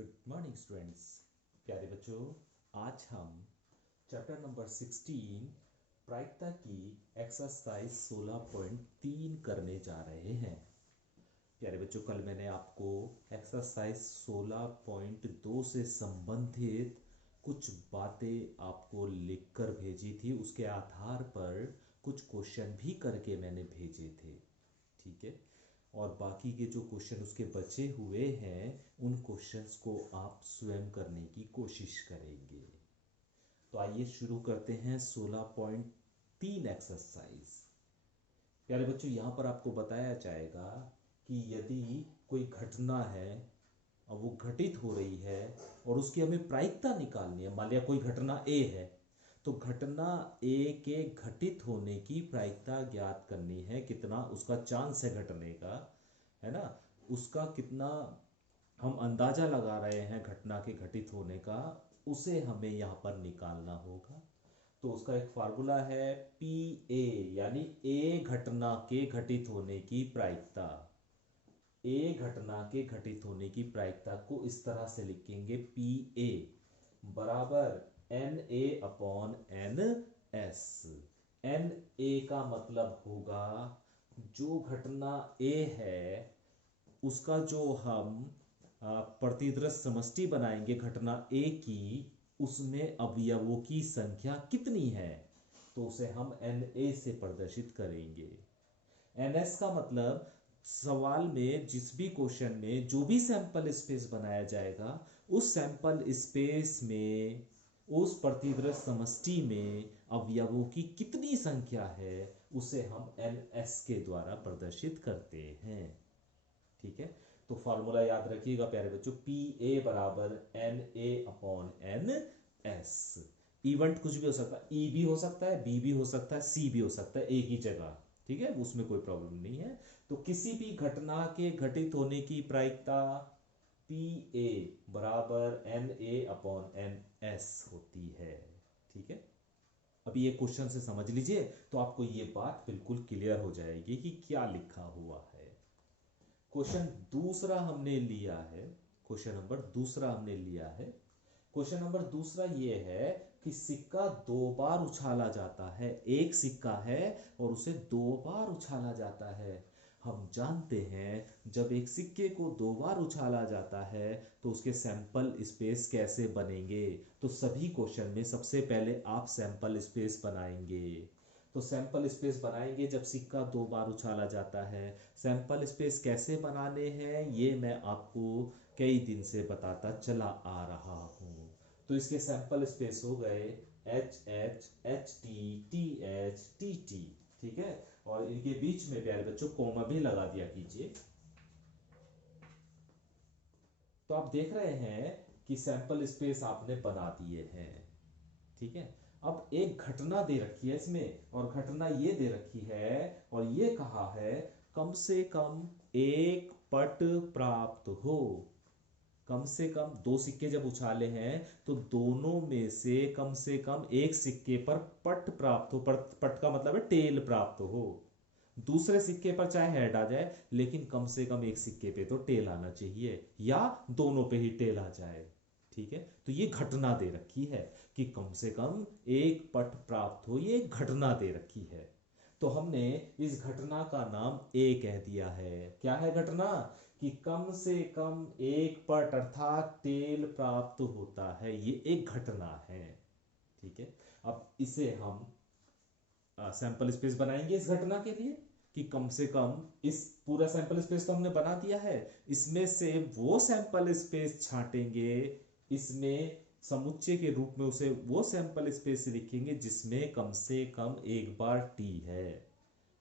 Good morning students. प्यारे बच्चों, आज हम चैप्टर नंबर 16 प्रायिकता की एक्सरसाइज 16.3 करने जा रहे हैं। प्यारे बच्चों, कल मैंने आपको एक्सरसाइज 16.2 से संबंधित कुछ बातें आपको लिखकर भेजी थी। उसके आधार पर कुछ क्वेश्चन भी करके मैंने भेजे थे, ठीक है। और बाकी के जो क्वेश्चन उसके बचे हुए हैं उन क्वेश्चंस को आप स्वयं करने की कोशिश करेंगे। तो आइए शुरू करते हैं 16.3 एक्सरसाइज। प्यारे बच्चों, यहाँ पर आपको बताया जाएगा कि यदि कोई घटना है और वो घटित हो रही है और उसकी हमें प्रायिकता निकालनी है। मान लिया कोई घटना ए है, तो घटना ए के घटित होने की प्रायिकता ज्ञात करनी है। कितना उसका चांस है घटने का, है ना, उसका कितना हम अंदाजा लगा रहे हैं घटना के घटित होने का, उसे हमें यहाँ पर निकालना होगा। तो उसका एक फार्मूला है पी ए, यानी ए घटना के घटित होने की प्रायिकता। ए घटना के घटित होने की प्रायिकता को इस तरह से लिखेंगे, पी ए बराबर N A upon N S. N A का मतलब होगा जो घटना ए है उसका जो हम प्रतिदृश समष्टि बनाएंगे घटना ए की, उसमें अवयवों की संख्या कितनी है, तो उसे हम एन ए से प्रदर्शित करेंगे। एन एस का मतलब सवाल में जिस भी क्वेश्चन में जो भी सैंपल स्पेस बनाया जाएगा उस सैंपल स्पेस में उस प्रतिदृश समष्टि में अवयवों की कितनी संख्या है उसे हम एन एस के द्वारा प्रदर्शित करते हैं, ठीक है। तो फॉर्मूला याद रखिएगा प्यारे बच्चों, पी ए बराबर N A upon N S. Event कुछ भी हो सकता है, ई भी हो सकता है, बी भी हो सकता है, सी भी हो सकता है, एक ही जगह, ठीक है, उसमें कोई प्रॉब्लम नहीं है। तो किसी भी घटना के घटित होने की प्रायिकता पी ए बराबर N A upon N S होती है, ठीक है। अभी ये क्वेश्चन से समझ लीजिए तो आपको ये बात बिल्कुल क्लियर हो जाएगी कि क्या लिखा हुआ है। क्वेश्चन दूसरा हमने लिया है, क्वेश्चन नंबर दूसरा हमने लिया है। क्वेश्चन नंबर दूसरा ये है कि सिक्का दो बार उछाला जाता है। एक सिक्का है और उसे दो बार उछाला जाता है। हम जानते हैं जब एक सिक्के को दो बार उछाला जाता है तो उसके सैंपल स्पेस कैसे बनेंगे। तो सभी क्वेश्चन में सबसे पहले आप सैंपल स्पेस बनाएंगे। तो सैंपल स्पेस बनाएंगे जब सिक्का दो बार उछाला जाता है। सैंपल स्पेस कैसे बनाने हैं ये मैं आपको कई दिन से बताता चला आ रहा हूं। तो इसके सैंपल स्पेस हो गए H H H T T H T T, ठीक है। और इनके बीच में प्यारे बच्चों कोमा भी लगा दिया कीजिए। तो आप देख रहे हैं कि सैंपल स्पेस आपने बना दिए हैं, ठीक है। अब एक घटना दे रखी है इसमें, और घटना ये दे रखी है और ये कहा है कम से कम एक पट प्राप्त हो। कम से कम दो सिक्के जब उछाले हैं तो दोनों में से कम एक सिक्के पर पट प्राप्त हो। पट का मतलब है टेल प्राप्त हो। दूसरे सिक्के पर चाहे हेड आ जाए लेकिन कम से कम एक सिक्के पे तो टेल आना चाहिए, या दोनों पे ही टेल आ जाए, ठीक है। तो ये घटना दे रखी है कि कम से कम एक पट प्राप्त हो, ये एक घटना दे रखी है। तो हमने इस घटना का नाम ए कह दिया है। क्या है घटना? कि कम से कम एक पट अर्थात टेल प्राप्त होता है, ये एक घटना है, ठीक है। अब इसे हम सैंपल स्पेस बनाएंगे इस घटना के लिए कि कम से कम इस पूरा सैंपल स्पेस तो हमने बना दिया है, इसमें से वो सैंपल स्पेस छांटेंगे, इसमें समुच्चय के रूप में उसे वो सैंपल स्पेस लिखेंगे जिसमें कम से कम एक बार टी है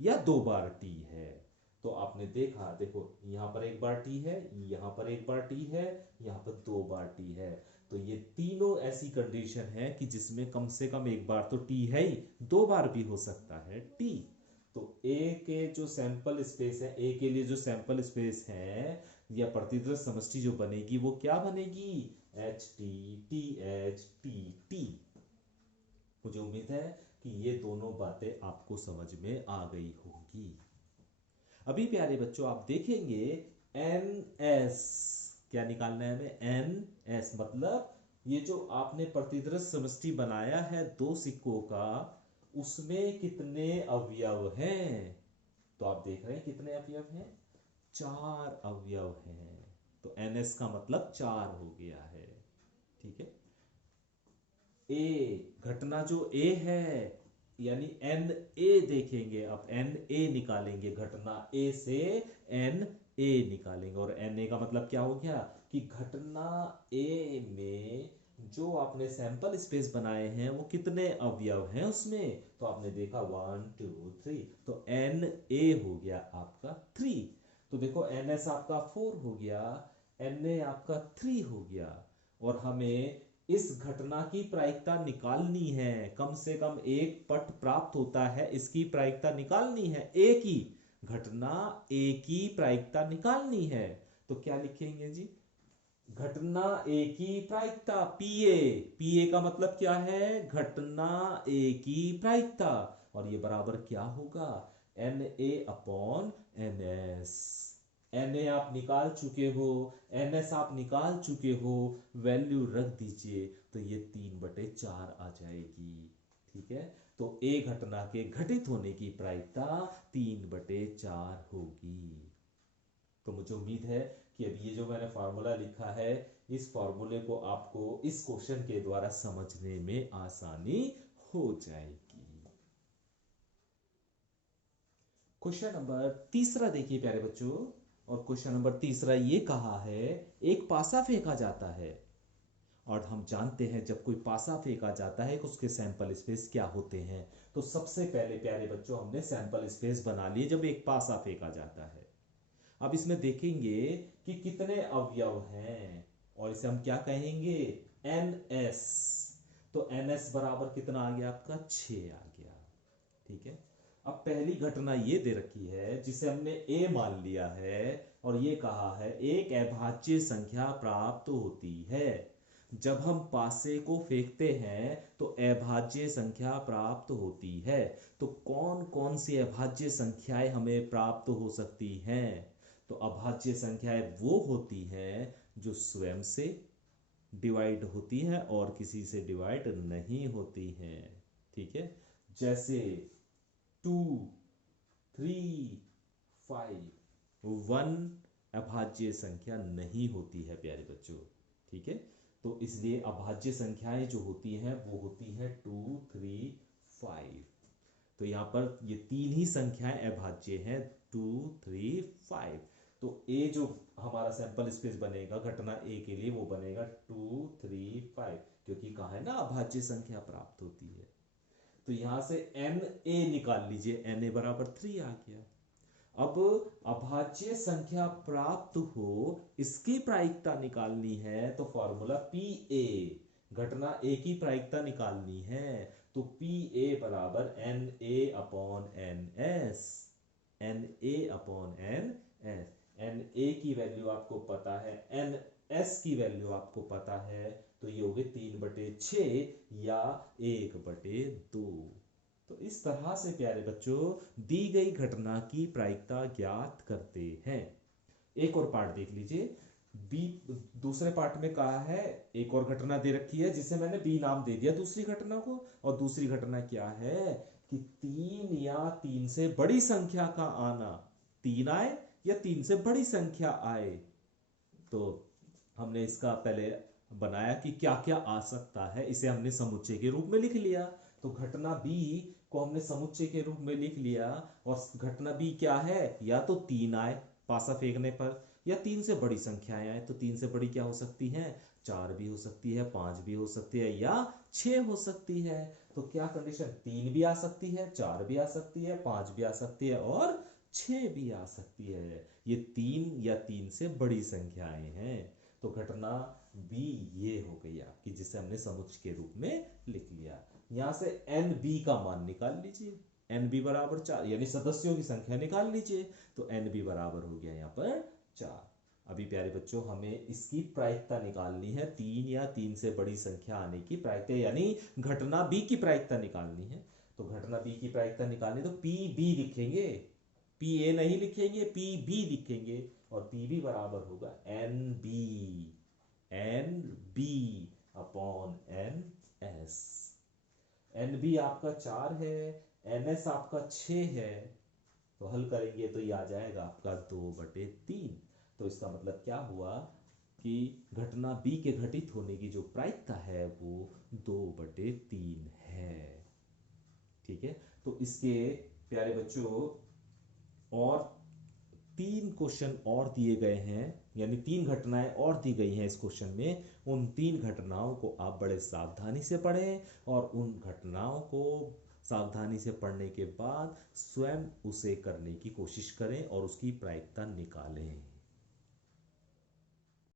या दो बार टी है। तो आपने देखा, देखो यहां पर एक बार टी है, यहां पर एक बार टी है, यहां पर दो बार टी है। तो ये तीनों ऐसी कंडीशन है कि जिसमें कम से कम एक बार तो टी है ही, दो बार भी हो सकता है टी। तो ए के जो सैंपल स्पेस है, ए के लिए जो सैंपल स्पेस है या प्रतिदृश समष्टि जो बनेगी वो क्या बनेगी? H T T H T T. मुझे उम्मीद है कि ये दोनों बातें आपको समझ में आ गई होंगी। अभी प्यारे बच्चों आप देखेंगे एन एस, क्या निकालना है हमें? एन एस, मतलब ये जो आपने प्रतिदृश समष्टि बनाया है दो सिक्कों का, उसमें कितने अवयव हैं? तो आप देख रहे हैं कितने अवयव हैं? 4 अवयव हैं। तो एनएस का मतलब 4 हो गया है। ठीक है। ए, घटना जो ए है, यानी एन ए देखेंगे, अब एन ए निकालेंगे, घटना ए से एन ए निकालेंगे। और एन ए का मतलब क्या हो गया कि घटना ए में जो आपने सैंपल स्पेस बनाए हैं वो कितने अवयव हैं उसमें, तो आपने देखा 1 2 3, तो एन ए हो गया आपका 3। तो देखो एन एस आपका 4 हो गया, एन ए आपका 3 हो गया। और हमें इस घटना की प्रायिकता निकालनी है, कम से कम एक पट प्राप्त होता है, इसकी प्रायिकता निकालनी है, एक ही घटना ए की प्रायिकता निकालनी है। तो क्या लिखेंगे जी? घटना ए की प्रायिकता, पीए। पीए का मतलब क्या है? घटना ए की प्रायिकता। और ये बराबर क्या होगा? N A upon N S. N A आप निकाल चुके हो, एन एस आप निकाल चुके हो, वैल्यू रख दीजिए, तो ये 3/4 आ जाएगी। ठीक है। तो ए घटना के घटित होने की प्रायिकता 3/4 होगी। तो मुझे उम्मीद है कि अभी ये जो मैंने फॉर्मूला लिखा है, इस फॉर्मूले को आपको इस क्वेश्चन के द्वारा समझने में आसानी हो जाएगी। क्वेश्चन नंबर तीसरा देखिए प्यारे बच्चों। और क्वेश्चन नंबर तीसरा ये कहा है, एक पासा फेंका जाता है, और हम जानते हैं जब कोई पासा फेंका जाता है कि उसके सैंपल स्पेस क्या होते हैं। तो सबसे पहले प्यारे बच्चों हमने सैंपल स्पेस बना लिए जब एक पासा फेंका जाता है। अब इसमें देखेंगे कि कितने अवयव हैं, और इसे हम क्या कहेंगे? N S. तो एन एस बराबर कितना आ गया आपका? 6 आ गया। ठीक है। अब पहली घटना ये दे रखी है जिसे हमने ए मान लिया है, और ये कहा है एक अभाज्य संख्या प्राप्त होती है। जब हम पासे को फेंकते हैं तो अभाज्य संख्या प्राप्त होती है। तो कौन कौन सी अभाज्य संख्याएं हमें प्राप्त हो सकती हैं? तो अभाज्य संख्याएं वो होती हैं जो स्वयं से डिवाइड होती हैं और किसी से डिवाइड नहीं होती हैं। ठीक है। जैसे 2 3 5, 1 अभाज्य संख्या नहीं होती है प्यारे बच्चों। ठीक है। तो इसलिए अभाज्य संख्याएं जो होती हैं वो होती हैं 2 3 5। तो यहां पर ये 3 ही संख्याएं अभाज्य हैं, 2 3 5। तो ए जो हमारा सैंपल स्पेस बनेगा घटना ए के लिए वो बनेगा 2 3 5, क्योंकि कहा है ना अभाज्य संख्या प्राप्त होती है। तो यहां से एन ए निकाल लीजिए, एन ए बराबर 3 आ गया। अब अभाज्य संख्या प्राप्त हो इसकी प्रायिकता निकालनी है, तो फॉर्मूला पी ए, घटना ए की प्रायिकता निकालनी है, तो पी ए बराबर N A upon N S. N A upon N S. N A की वैल्यू आपको पता है, एन एस की वैल्यू आपको पता है, तो ये हो गए 3/6 या 1/2। तो इस तरह से प्यारे बच्चों दी गई घटना की प्रायिकता ज्ञात करते हैं। एक और पार्ट देख लीजिए। बी, दूसरे पार्ट में कहा है एक और घटना दे रखी है जिसे मैंने बी नाम दे दिया दूसरी घटना को। और दूसरी घटना क्या है कि 3 या 3 से बड़ी संख्या का आना, 3 आए या 3 से बड़ी संख्या आए। तो हमने इसका पहले बनाया कि क्या क्या आ सकता है, इसे हमने समुच्चय के रूप में लिख लिया। तो घटना बी को हमने समुच्चय के रूप में लिख लिया। और घटना बी क्या है? या तो 3 आए पासा फेंकने पर, या 3 से बड़ी संख्याएं आए। तो 3 से बड़ी क्या हो सकती है? 4 भी हो सकती है, 5 भी हो सकती है, या 6 हो सकती है। तो क्या कंडीशन? 3 भी आ सकती है, 4 भी आ सकती है, 5 भी आ सकती है, और 6 भी आ सकती है। ये 3 या 3 से बड़ी संख्याएं हैं। तो घटना बी ये हो गई आपकी, जिसे हमने समुच्चय के रूप में लिख लिया। यहां से एन बी का मान निकाल लीजिए, एन बी बराबर 4, यानी सदस्यों की संख्या निकाल लीजिए। तो एन बी बराबर हो गया यहां पर 4। अभी प्यारे बच्चों हमें इसकी प्रायिकता निकालनी है, 3 या 3 से बड़ी संख्या आने की प्रायिकता, यानी घटना बी की प्रायिकता निकालनी है। तो घटना बी की प्रायिकता निकालनी तो पी बी लिखेंगे, पी ए नहीं लिखेंगे, पी बी लिखेंगे। और पी भी बराबर होगा N B upon N S. N B आपका 4 है, एन एस आपका 6 है, तो हल करेंगे तो ये आ जाएगा आपका 2/3। तो इसका मतलब क्या हुआ कि घटना बी के घटित होने की जो प्रायिकता है वो 2/3 है। ठीक है, तो इसके प्यारे बच्चों और 3 क्वेश्चन और दिए गए हैं, यानी 3 घटनाएं और दी गई हैं इस क्वेश्चन में। उन 3 घटनाओं को आप बड़े सावधानी से पढ़ें और उन घटनाओं को सावधानी से पढ़ने के बाद स्वयं उसे करने की कोशिश करें और उसकी प्रायिकता निकालें।